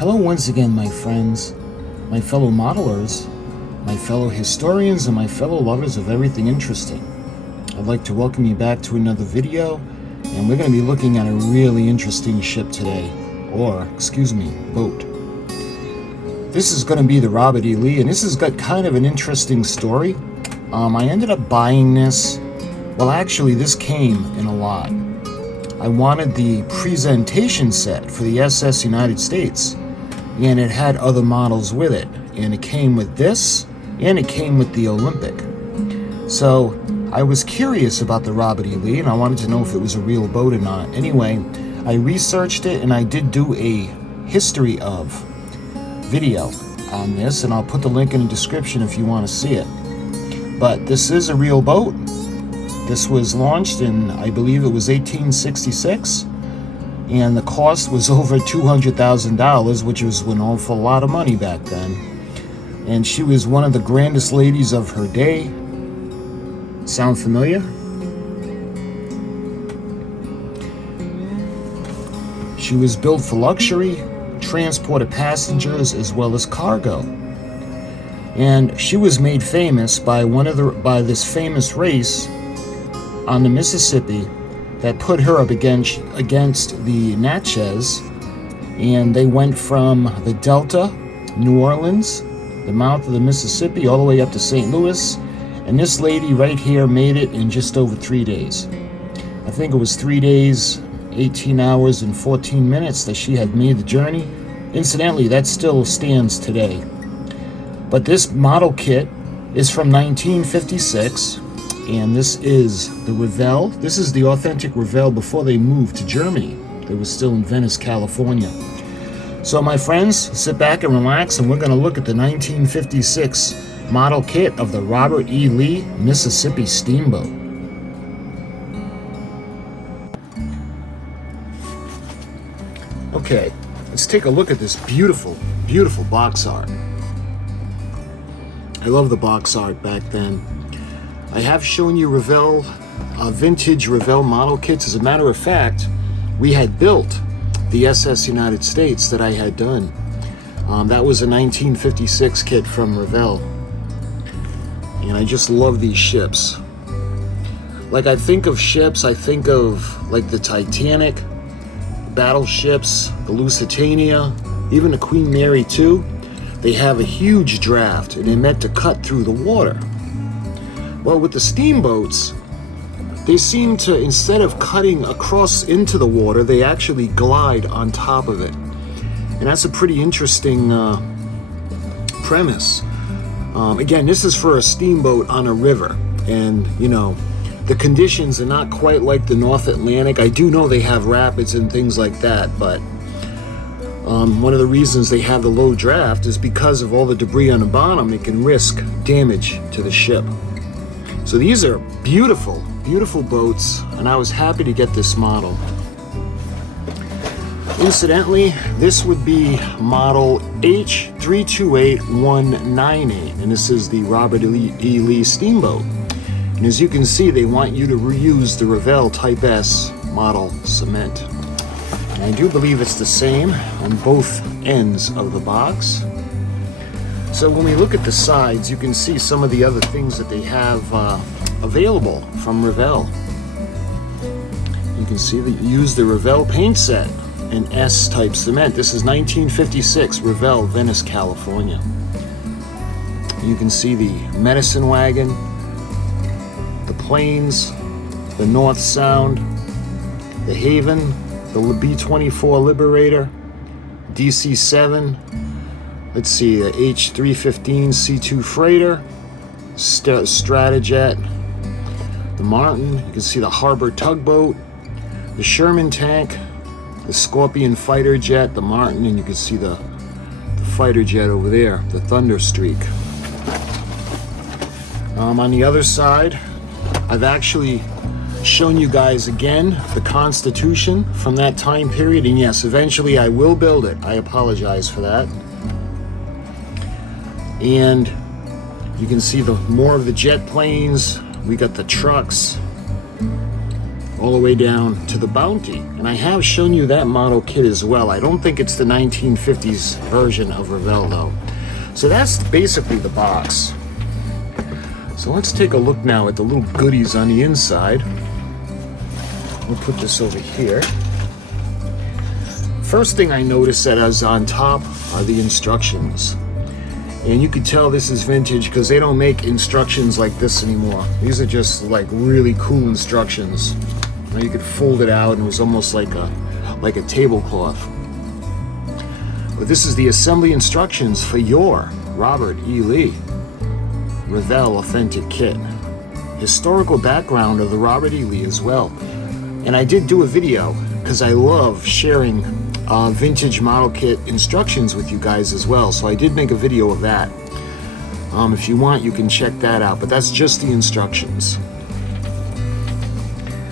Hello once again, my friends, my fellow modelers, my fellow historians, and my fellow lovers of everything interesting. I'd like to welcome you back to another video, and we're going to be looking at a really interesting ship today, or, boat. This is going to be the Robert E. Lee, and this has got kind of an interesting story. I ended up buying this. Well, actually, this came in a lot. I wanted the presentation set for the SS United States, and it had other models with it, and it came with this, and it came with the Olympic. So I was curious about the Robert E. Lee, and I wanted to know if it was a real boat or not. Anyway, I researched it, and I did do a history of video on this, and I'll put the link in the description if you want to see it. But this is a real boat. This was launched in, I believe it was 1866, and the cost was over $200,000, which was an awful lot of money back then. And she was one of the grandest ladies of her day. Sound familiar? She was built for luxury, transport of passengers as well as cargo. And she was made famous by this famous race on the Mississippi that put her up against the Natchez, and they went from the Delta, New Orleans, the mouth of the Mississippi, all the way up to St. Louis, and this lady right here made it in just over 3 days. I think it was 3 days, 18 hours, and 14 minutes that she had made the journey. Incidentally, that still stands today. But this model kit is from 1956, and this is the Revell. This is the authentic Revell before they moved to Germany. They were still in Venice, California. So my friends, sit back and relax, and we're going to look at the 1956 model kit of the Robert E. Lee Mississippi Steamboat. Okay, let's take a look at this beautiful, beautiful box art. I love the box art back then. I have shown you Revell, vintage Revell model kits. As a matter of fact, we had built the SS United States that I had done. That was a 1956 kit from Revell. And I just love these ships. Like, I think of ships, I think of like the Titanic, battleships, the Lusitania, even the Queen Mary too. They have a huge draft, and they're meant to cut through the water. Well, with the steamboats, they seem to, instead of cutting across into the water, they actually glide on top of it. And that's a pretty interesting premise. Again, this is for a steamboat on a river. And, you know, the conditions are not quite like the North Atlantic. I do know they have rapids and things like that, but one of the reasons they have the low draft is because of all the debris on the bottom. It can risk damage to the ship. So these are beautiful, beautiful boats, and I was happy to get this model. Incidentally, this would be model H328198, and this is the Robert E. Lee Steamboat. And as you can see, they want you to reuse the Revell Type S model cement. And I do believe it's the same on both ends of the box. So when we look at the sides, you can see some of the other things that they have available from Revell. You can see they use the Revell paint set and S-type cement. This is 1956 Revell, Venice, California. You can see the medicine wagon, the planes, the North Sound, the Haven, the B-24 Liberator, DC-7, let's see, the H315 C2 freighter, Stratojet, the Martin, you can see the Harbor tugboat, the Sherman tank, the Scorpion fighter jet, the Martin, and you can see the fighter jet over there, the Thunderstreak. On the other side, I've actually shown you guys again the Constitution from that time period, and yes, eventually I will build it. I apologize for that. And you can see more of the jet planes. We got the trucks, all the way down to the Bounty. And I have shown you that model kit as well. I don't think it's the 1950s version of Revell though. So that's basically the box. So let's take a look now at the little goodies on the inside. We'll put this over here. First thing I noticed that is on top are the instructions. And you can tell this is vintage because they don't make instructions like this anymore. These are just like really cool instructions. Now you could fold it out and it was almost like a tablecloth. But this is the assembly instructions for your Robert E. Lee Revell Authentic Kit. Historical background of the Robert E. Lee as well. And I did do a video because I love sharing vintage model kit instructions with you guys as well. So I did make a video of that. If you want, you can check that out, but that's just the instructions.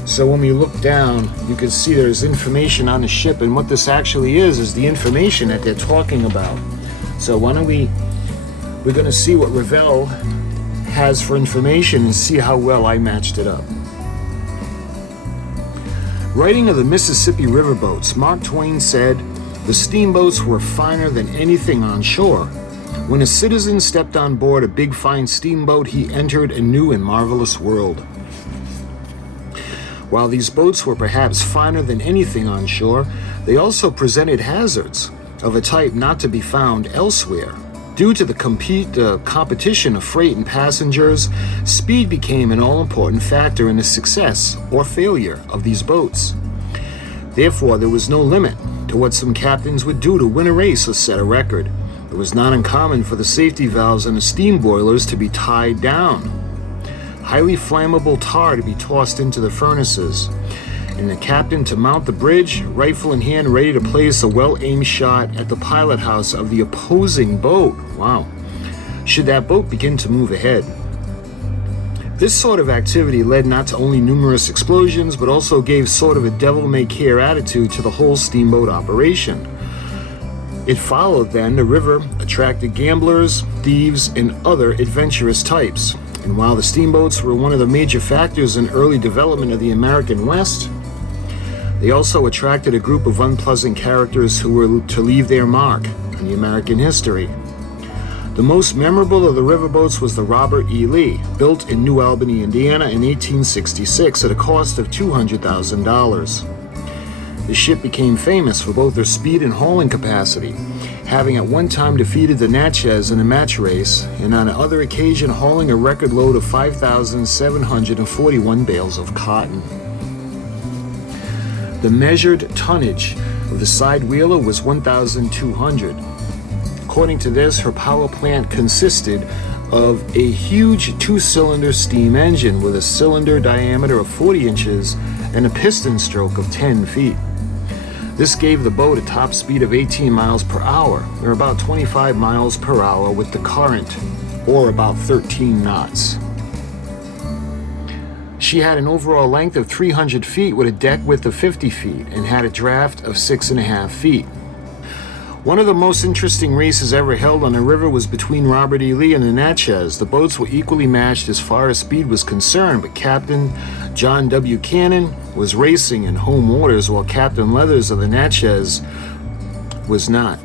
So when we look down, you can see there's information on the ship, and what this actually is the information that they're talking about. So why don't we're gonna see what Revell has for information and see how well I matched it up. Writing of the Mississippi River boats, Mark Twain said, "The steamboats were finer than anything on shore. When a citizen stepped on board a big fine steamboat, he entered a new and marvelous world." While these boats were perhaps finer than anything on shore, they also presented hazards of a type not to be found elsewhere. Due to the competition of freight and passengers, speed became an all-important factor in the success or failure of these boats. Therefore, there was no limit to what some captains would do to win a race or set a record. It was not uncommon for the safety valves and the steam boilers to be tied down, highly flammable tar to be tossed into the furnaces, and the captain to mount the bridge, rifle in hand, ready to place a well-aimed shot at the pilot house of the opposing boat. Wow. Should that boat begin to move ahead. This sort of activity led not to only numerous explosions, but also gave sort of a devil-may-care attitude to the whole steamboat operation. It followed then the river attracted gamblers, thieves, and other adventurous types. And while the steamboats were one of the major factors in early development of the American West, they also attracted a group of unpleasant characters who were to leave their mark on the American history. The most memorable of the riverboats was the Robert E. Lee, built in New Albany, Indiana in 1866 at a cost of $200,000. The ship became famous for both their speed and hauling capacity, having at one time defeated the Natchez in a match race, and on another occasion hauling a record load of 5,741 bales of cotton. The measured tonnage of the side wheeler was 1,200. According to this, her power plant consisted of a huge two-cylinder steam engine with a cylinder diameter of 40 inches and a piston stroke of 10 feet. This gave the boat a top speed of 18 miles per hour, or about 25 miles per hour with the current, or about 13 knots. She had an overall length of 300 feet with a deck width of 50 feet and had a draft of 6.5 feet. One of the most interesting races ever held on the river was between Robert E. Lee and the Natchez. The boats were equally matched as far as speed was concerned, but Captain John W. Cannon was racing in home waters while Captain Leathers of the Natchez was not.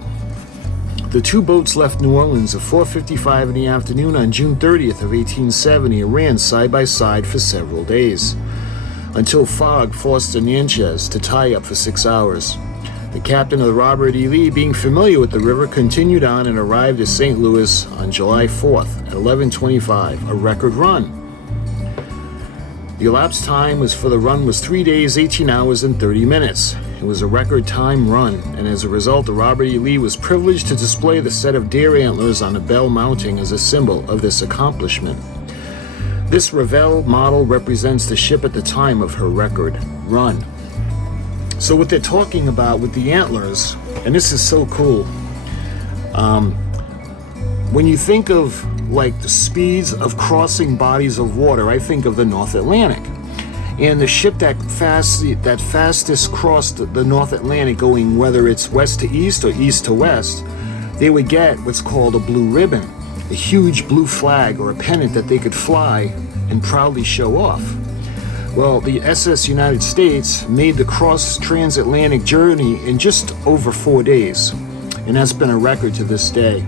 The two boats left New Orleans at 4:55 in the afternoon on June 30th of 1870 and ran side by side for several days, until fog forced the Natchez to tie up for 6 hours. The captain of the Robert E. Lee, being familiar with the river, continued on and arrived at St. Louis on July 4th at 11:25, a record run. The elapsed time for the run was 3 days, 18 hours, and 30 minutes. It was a record time run, and as a result, the Robert E. Lee was privileged to display the set of deer antlers on a bell mounting as a symbol of this accomplishment. This Revell model represents the ship at the time of her record run. So what they're talking about with the antlers, and this is so cool, when you think of like the speeds of crossing bodies of water, I think of the North Atlantic. And the ship that fastest crossed the North Atlantic, going whether it's west to east or east to west, they would get what's called a blue ribbon, a huge blue flag or a pennant that they could fly and proudly show off. Well, the SS United States made the cross-transatlantic journey in just over 4 days, and that's been a record to this day.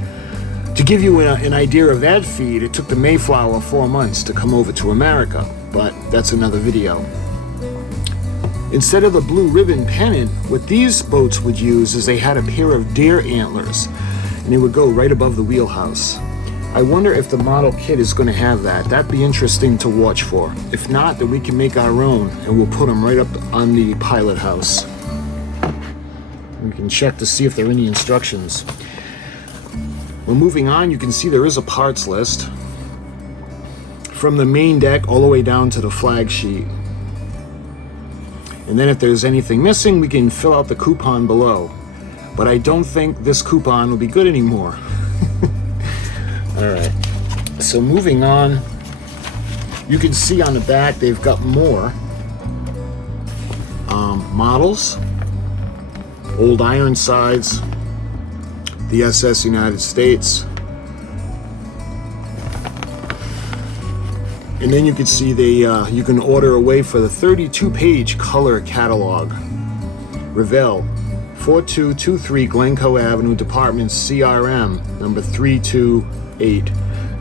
To give you an idea of that feat, it took the Mayflower 4 months to come over to America, but that's another video. Instead of the blue ribbon pennant, what these boats would use is they had a pair of deer antlers, and they would go right above the wheelhouse. I wonder if the model kit is going to have that. That'd be interesting to watch for. If not, then we can make our own, and we'll put them right up on the pilot house. We can check to see if there are any instructions. We're moving on. You can see there is a parts list from the main deck all the way down to the flag sheet. And then if there's anything missing, we can fill out the coupon below. But I don't think this coupon will be good anymore. Alright, so moving on, you can see on the back they've got more models, old Ironsides, the SS United States, and then you can see you can order away for the 32-page color catalog. Revell, 4223 Glencoe Avenue, Department CRM, number 328,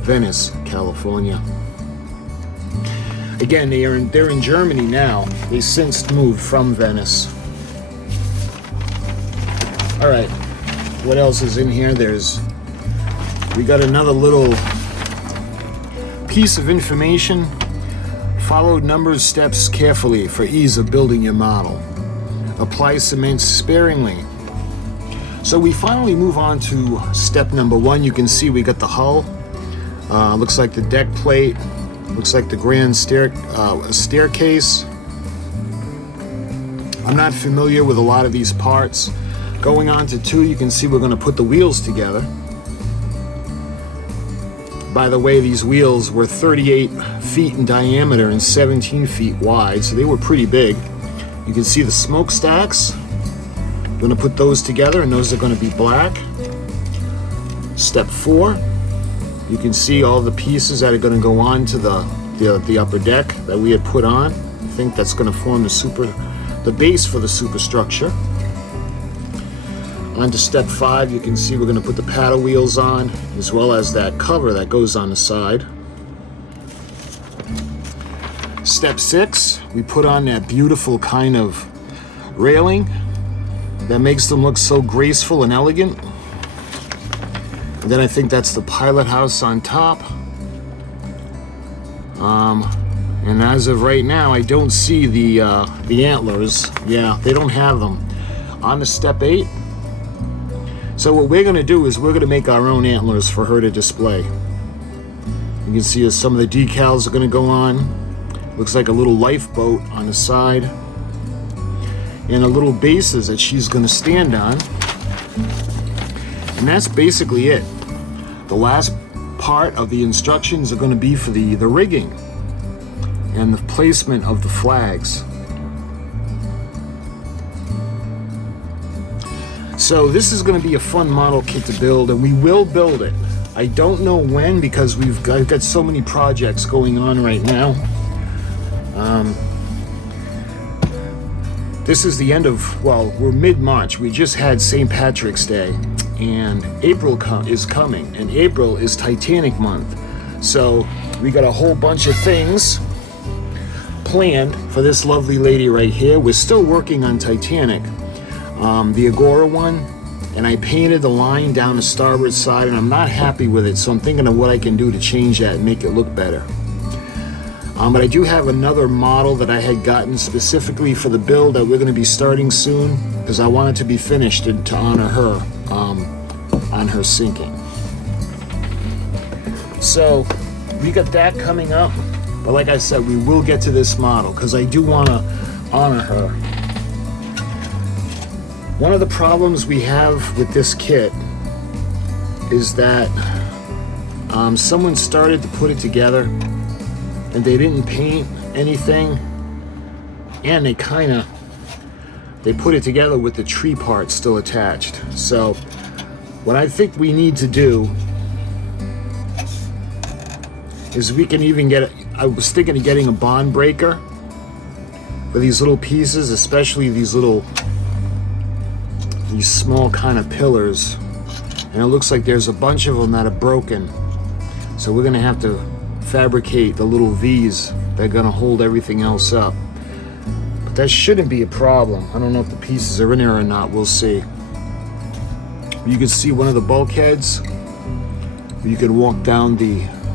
Venice, California. Again, they're in Germany now. They since moved from Venice. All right, what else is in here? We got another little piece of information. Follow numbers steps carefully for ease of building your model. Apply cement sparingly. So we finally move on to step number 1. You can see we got the hull. Looks like the deck plate. Looks like the grand staircase. I'm not familiar with a lot of these parts. Going on to 2, you can see we're going to put the wheels together. By the way, these wheels were 38 feet in diameter and 17 feet wide, so they were pretty big. You can see the smokestacks. I'm going to put those together, and those are going to be black. Step 4, you can see all the pieces that are going to go on to the upper deck that we had put on. I think that's going to form the base for the superstructure. On to step 5, you can see we're going to put the paddle wheels on, as well as that cover that goes on the side. Step 6, we put on that beautiful kind of railing that makes them look so graceful and elegant. And then I think that's the pilot house on top. And as of right now, I don't see the antlers. Yeah, they don't have them. On to step 8. So what we're going to do is we're going to make our own antlers for her to display. You can see as some of the decals are going to go on. Looks like a little lifeboat on the side. And a little bases that she's going to stand on. And that's basically it. The last part of the instructions are going to be for the rigging and the placement of the flags. So this is going to be a fun model kit to build, and we will build it. I don't know when, because I've got so many projects going on right now. This is the end of, well, we're mid-March. We just had St. Patrick's Day, and April is coming, and April is Titanic month. So we got a whole bunch of things planned for this lovely lady right here. We're still working on Titanic, the Agora one, and I painted the line down the starboard side, and I'm not happy with it, so I'm thinking of what I can do to change that and make it look better. But I do have another model that I had gotten specifically for the build that we're going to be starting soon, because I want it to be finished to honor her on her sinking. So we got that coming up, but like I said, we will get to this model because I do want to honor her. One of the problems we have with this kit is that someone started to put it together and they didn't paint anything, and they put it together with the tree part still attached. So what I think we need to do is we can even get, I was thinking of getting a bond breaker with these little pieces, especially these small kind of pillars. And it looks like there's a bunch of them that are broken. So we're gonna have to fabricate the little V's that are gonna hold everything else up. But that shouldn't be a problem. I don't know if the pieces are in there or not, we'll see. You can see one of the bulkheads. You can walk down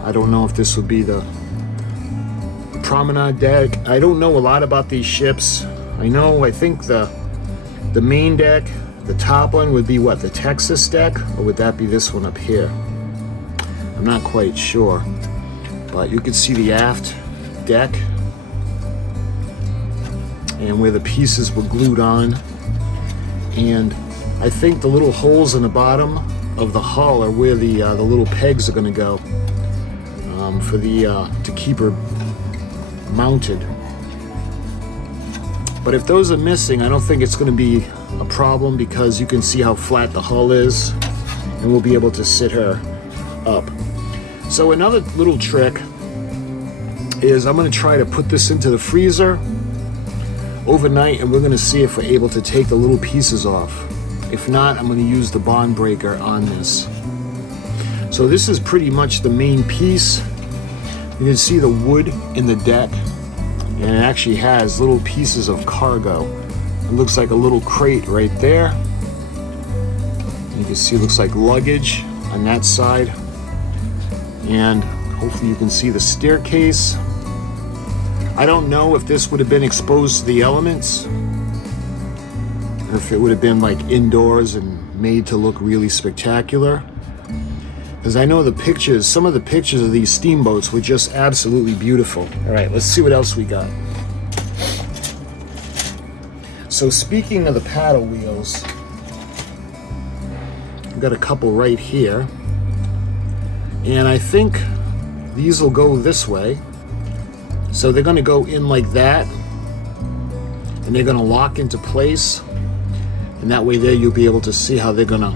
I don't know if this would be the promenade deck. I don't know a lot about these ships. I think the main deck, the top one would be what, the Texas deck? Or would that be this one up here? I'm not quite sure. But you can see the aft deck and where the pieces were glued on. And I think the little holes in the bottom of the hull are where the little pegs are going to go to keep her mounted. But if those are missing, I don't think it's going to be a problem, because you can see how flat the hull is, and we'll be able to sit her up. So another little trick is I'm going to try to put this into the freezer overnight, and we're going to see if we're able to take the little pieces off. If not, I'm going to use the bond breaker on this. So this is pretty much the main piece. You can see the wood in the deck, and it actually has little pieces of cargo. It looks like a little crate right there. You can see it looks like luggage on that side. And hopefully you can see the staircase. I don't know if this would have been exposed to the elements, or if it would have been like indoors and made to look really spectacular. Because I know some of the pictures of these steamboats were just absolutely beautiful. All right, let's see what else we got. So speaking of the paddle wheels, I've got a couple right here. And I think these will go this way. So they're going to go in like that, and they're going to lock into place. And that way there you'll be able to see how they're going to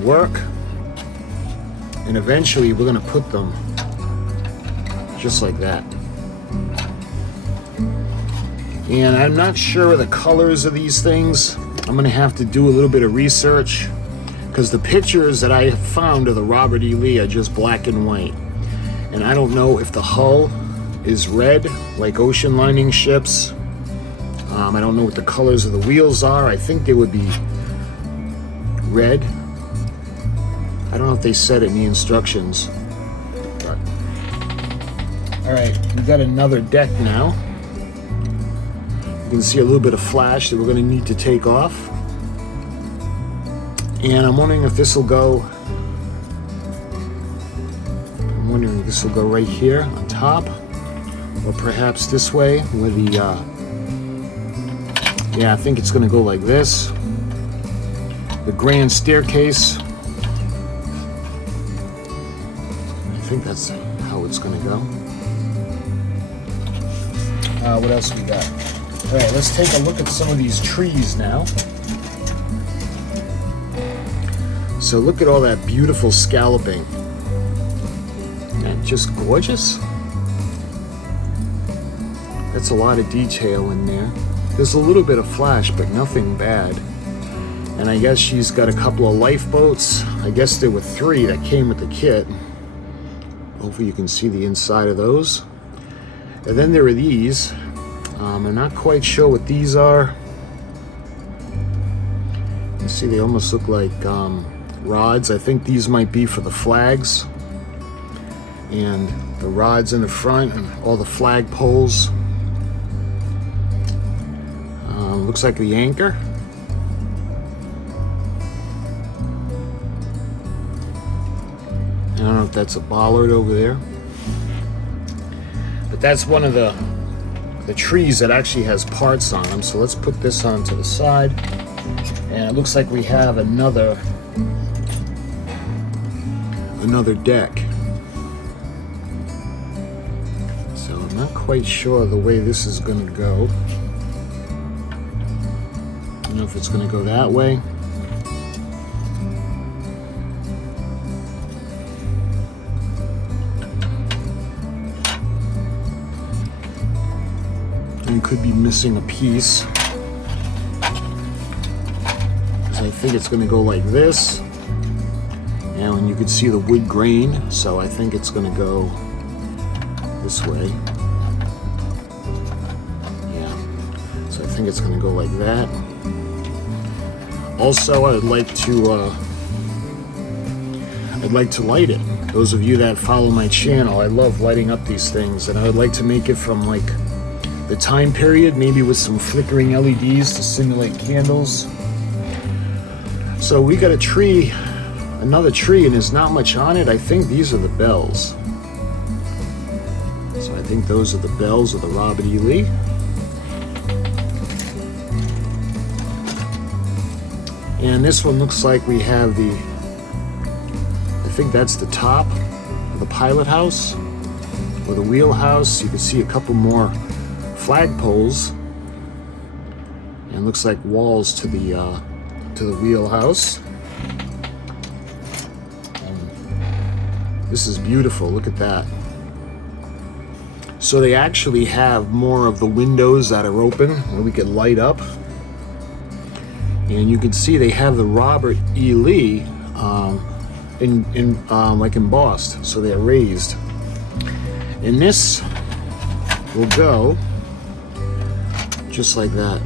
work. And eventually we're going to put them just like that. And I'm not sure of the colors of these things. I'm going to have to do a little bit of research, because the pictures that I found of the Robert E. Lee are just black and white. And I don't know if the hull is red, like ocean lining ships. I don't know what the colors of the wheels are. I think they would be red. I don't know if they said it in the instructions. But. All right, we got another deck now. You can see a little bit of flash that we're going to need to take off. And I'm wondering if this will go. I'm wondering if this will go right here on top, or perhaps this way, where the. Yeah, I think it's going to go like this. The grand staircase. I think that's how it's going to go. What else we got? All right, let's take a look at some of these trees now. So look at all that beautiful scalloping. And just gorgeous. That's a lot of detail in there. There's a little bit of flash, but nothing bad. And I guess she's got a couple of lifeboats. I guess there were 3 that came with the kit. Hopefully you can see the inside of those. And then there are these. I'm not quite sure what these are. You see, they almost look like rods. I think these might be for the flags. And the rods in the front and all the flag poles. Looks like the anchor. I don't know if that's a bollard over there. But that's one of the trees that actually has parts on them. So let's put this on to the side. And it looks like we have another deck. So I'm not quite sure the way this is going to go. I don't know if it's going to go that way. we could be missing a piece. Because I think it's going to go like this. And you can see the wood grain, so I think it's going to go this way. Yeah, so I think it's going to go like that. Also, I'd like to light it. Those of you that follow my channel, I love lighting up these things, and I would like to make it from like the time period, maybe with some flickering LEDs to simulate candles. So we got a tree, another tree, and there's not much on it. I think these are the bells. So I think those are the bells of the Robert E. Lee. And this one looks like we have the, I think that's the top of the pilot house or the wheelhouse. You can see a couple more flagpoles, and looks like walls to the wheelhouse. This is beautiful. Look at that. So they actually have more of the windows that are open where we could light up. And you can see they have the Robert E. Lee like embossed, so they're raised. And this will go just like that.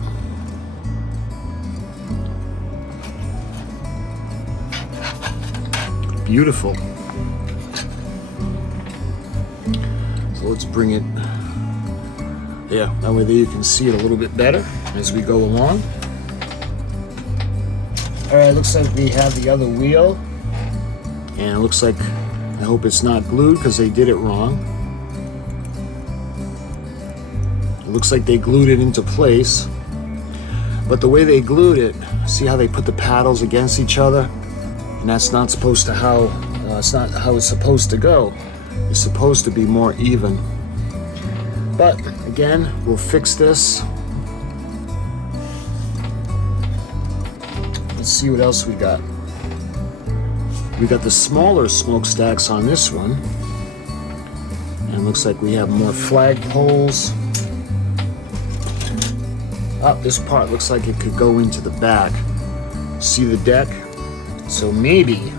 Beautiful. So let's bring it, yeah, that way there you can see it a little bit better as we go along. Alright, looks like we have the other wheel, and it looks like, I hope it's not glued because they did it wrong. It looks like they glued it into place, but the way they glued it, see how they put the paddles against each other? And that's not supposed to it's not how it's supposed to go. It's supposed to be more even. But again, we'll fix this. Let's see what else we got. We got the smaller smokestacks on this one, and it looks like we have more flag poles. Oh, this part looks like it could go into the back. See the deck? So maybe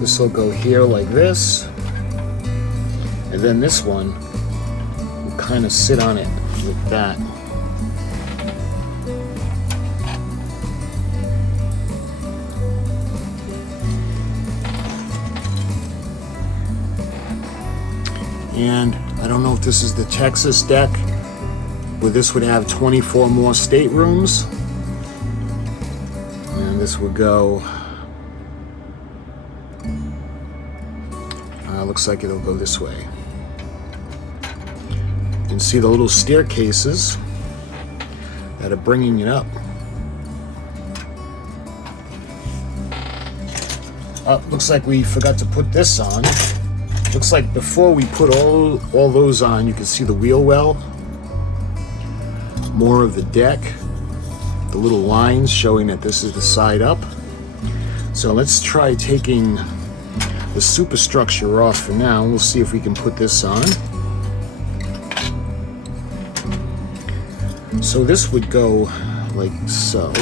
this will go here like this, and then this one will kind of sit on it like that. And I don't know if this is the Texas deck, where this would have 24 more staterooms. And this would go, looks like it'll go this way. You can see the little staircases that are bringing it up. Looks like we forgot to put this on. Looks like before we put all those on, you can see the wheel well, more of the deck, the little lines showing that this is the side up. So let's try taking the superstructure off for now. We'll see if we can put this on. So this would go like so.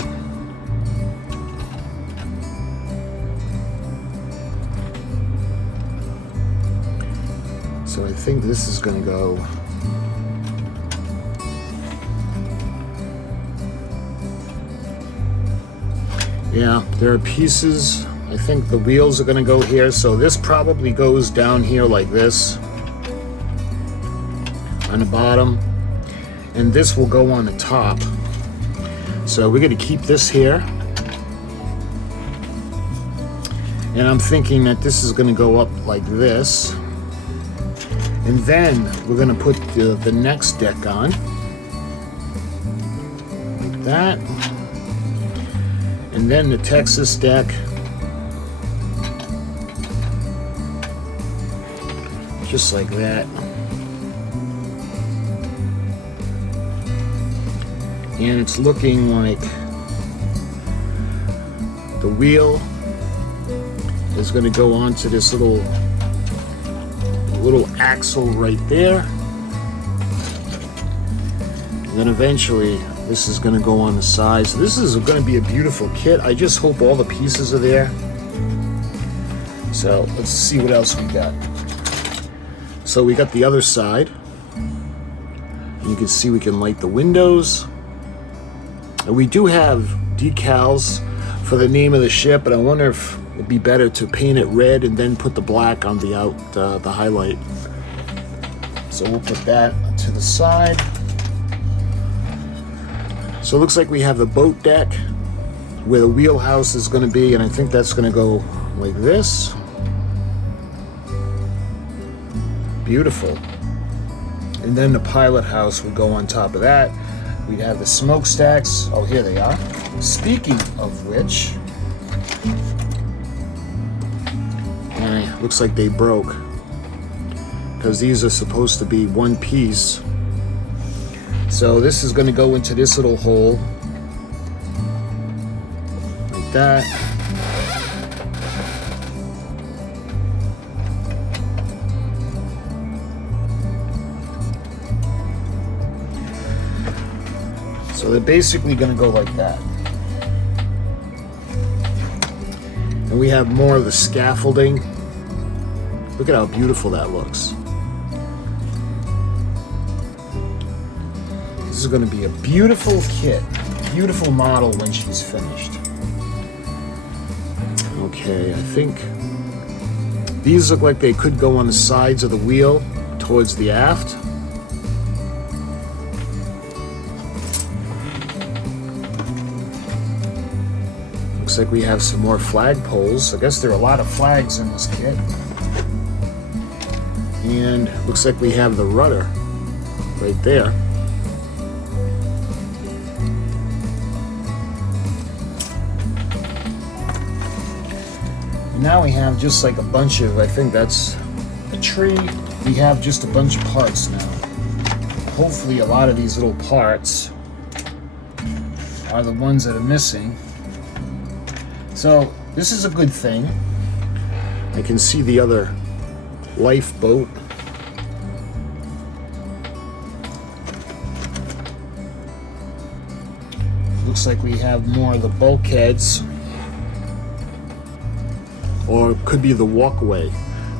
So I think this is going to go yeah, there are pieces. I think the wheels are going to go here, so this probably goes down here like this on the bottom, and this will go on the top. So we're going to keep this here, and I'm thinking that this is going to go up like this, and then we're going to put the next deck on like that, and then the Texas deck just like that. And it's looking like the wheel is going to go onto this little axle right there. And then eventually this is going to go on the side. So this is going to be a beautiful kit. I just hope all the pieces are there. So let's see what else we got. So we got the other side. You can see we can light the windows. And we do have decals for the name of the ship, but I wonder if it'd be better to paint it red and then put the black on the highlight. So we'll put that to the side. So it looks like we have the boat deck where the wheelhouse is going to be, and I think that's going to go like this. Beautiful. And then the pilot house would go on top of that. We'd have the smokestacks. Oh, here they are. Speaking of which, looks like they broke, because these are supposed to be one piece. So this is going to go into this little hole like that. So they're basically going to go like that. And we have more of the scaffolding. Look at how beautiful that looks. This is going to be a beautiful kit, beautiful model when she's finished. Okay, I think these look like they could go on the sides of the wheel towards the aft. Looks like we have some more flag poles. I guess there are a lot of flags in this kit. And looks like we have the rudder right there. And now we have just like a bunch of, I think that's a tree. We have just a bunch of parts now. Hopefully a lot of these little parts are the ones that are missing. So this is a good thing. I can see the other lifeboat. Looks like we have more of the bulkheads, or it could be the walkway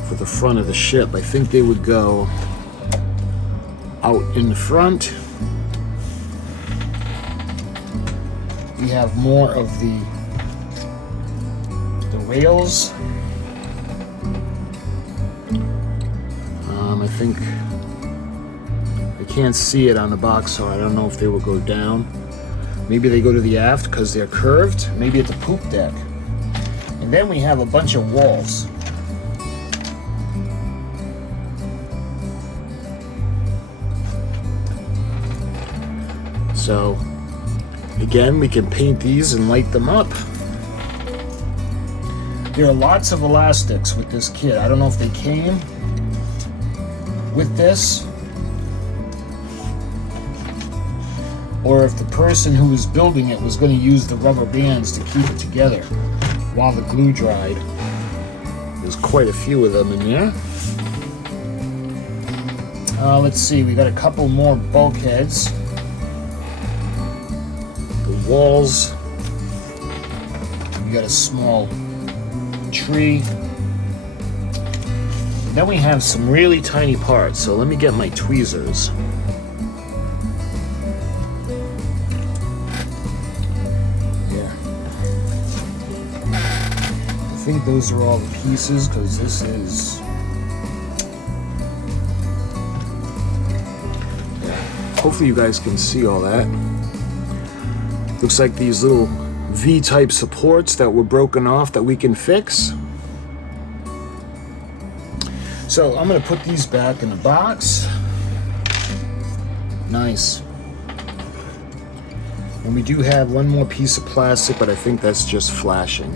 for the front of the ship. I think they would go out in the front. We have more of the rails. I think I can't see it on the box, so I don't know if they will go down. Maybe they go to the aft because they're curved. Maybe it's a poop deck. And then we have a bunch of walls. So again, we can paint these and light them up. There are lots of elastics with this kit. I don't know if they came with this, or if the person who was building it was going to use the rubber bands to keep it together while the glue dried. There's quite a few of them in there. Let's see, we got a couple more bulkheads. The walls. We got a small tree. Then we have some really tiny parts, so let me get my tweezers. Yeah. I think those are all the pieces, because this is... Yeah. Hopefully you guys can see all that. Looks like these little V-type supports that were broken off that we can fix. So I'm going to put these back in the box. Nice. And we do have one more piece of plastic, but I think that's just flashing.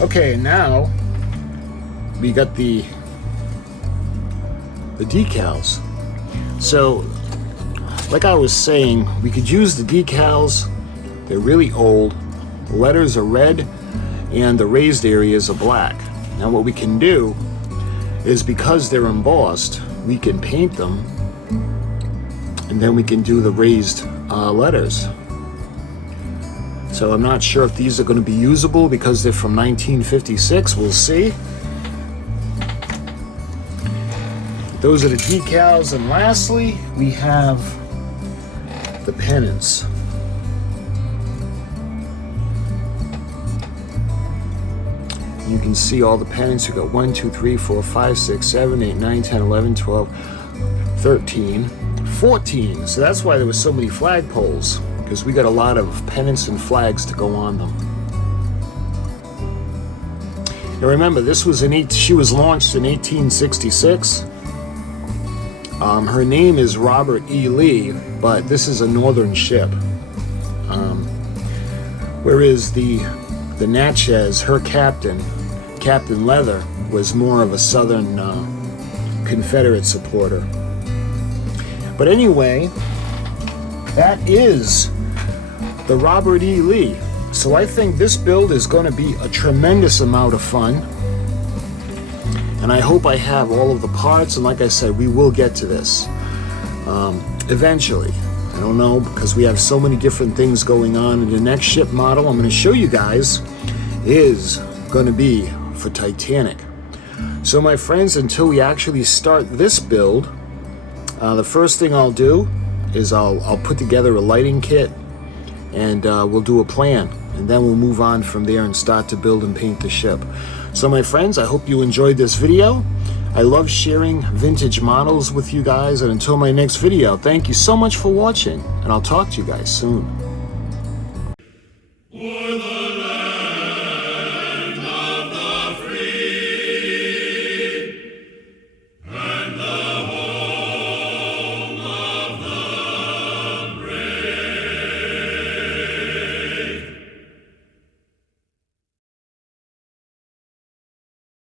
Okay, now we got the decals. So like I was saying, we could use the decals. They're really old. The letters are red and the raised areas are black. Now what we can do is, because they're embossed, we can paint them and then we can do the raised letters. So I'm not sure if these are going to be usable because they're from 1956. We'll see. Those are the decals, and lastly we have the pennants. You can see all the pennants. You got 1, 2, 3, 4, 5, 6, 7, 8, 9, 10, 11, 12, 13, 14. So that's why there were so many flagpoles, because we got a lot of pennants and flags to go on them. Now remember, this was she was launched in 1866. Her name is Robert E. Lee, but this is a northern ship. Whereas the Natchez, her captain, Captain Leather, was more of a Southern Confederate supporter. But anyway, that is the Robert E. Lee. So I think this build is going to be a tremendous amount of fun. And I hope I have all of the parts, and like I said, we will get to this eventually. I don't know, because we have so many different things going on. And the next ship model I'm going to show you guys is going to be for Titanic. So my friends, until we actually start this build, the first thing I'll do is I'll put together a lighting kit, and we'll do a plan, and then we'll move on from there and start to build and paint the ship. So my friends, I hope you enjoyed this video. I love sharing vintage models with you guys, and until my next video, thank you so much for watching, and I'll talk to you guys soon.